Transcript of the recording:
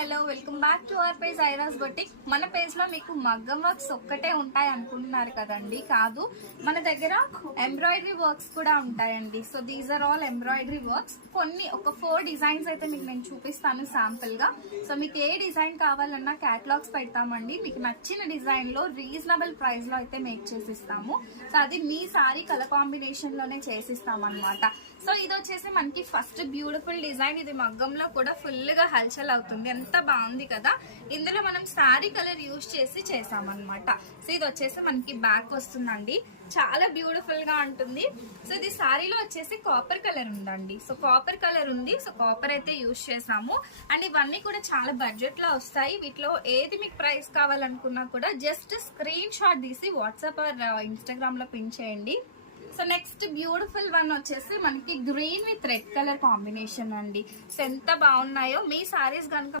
Hello welcome back to our page Airas boutique. మన page లో మీకు మగ్గం వర్క్స్ ఒక్కటే ఉంటాయి అనుకుంటున్నారు కదండి, కాదు, మన దగ్గర ఎంబ్రాయిడరీ వర్క్స్ కూడా ఉంటాయండి. So these are all embroidery works. కొన్ని ఒక 4 డిజైన్స్ అయితే మీకు నేను చూపిస్తాను శాంపుల్ గా. సో మీకు ఏ డిజైన్ కావాలన్నా క్యాటలాగ్స్ పెడతామండి. మీకు నచ్చిన డిజైన్ లో రీజనబుల్ ప్రైస్ లో అయితే మేక్ చేసిస్తాము. సో అది మీ సారీ కలర్ కాంబినేషన్ లోనే చేసిస్తాం అనమాట. సో ఇది వచ్చేసి మనకి ఫస్ట్ బ్యూటిఫుల్ డిజైన్. ఇది మగ్గంలో కూడా ఫుల్ గా హల్చల్ అవుతుంది, ఎంత బాగుంది కదా. ఇందులో మనం శారీ కలర్ యూజ్ చేసి చేసామన్నమాట. సో ఇది వచ్చేసి మనకి బ్యాక్ వస్తుందండి, చాలా బ్యూటిఫుల్ గా ఉంటుంది. సో ఇది శారీలో వచ్చేసి కాపర్ కలర్ ఉందండి. సో కాపర్ కలర్ ఉంది, సో కాపర్ అయితే యూజ్ చేసాము. అండ్ ఇవన్నీ కూడా చాలా బడ్జెట్ లో వస్తాయి. వీటిలో ఏది మీకు ప్రైస్ కావాలనుకున్నా కూడా జస్ట్ స్క్రీన్ షాట్ తీసి వాట్సాప్ ఆర్ ఇన్స్టాగ్రామ్ లో పిన్ చేయండి. సో నెక్స్ట్ బ్యూటిఫుల్ వన్ వచ్చేసి మనకి green with red colour combination అండి. సో ఎంత బాగున్నాయో. మీ సారీస్ కనుక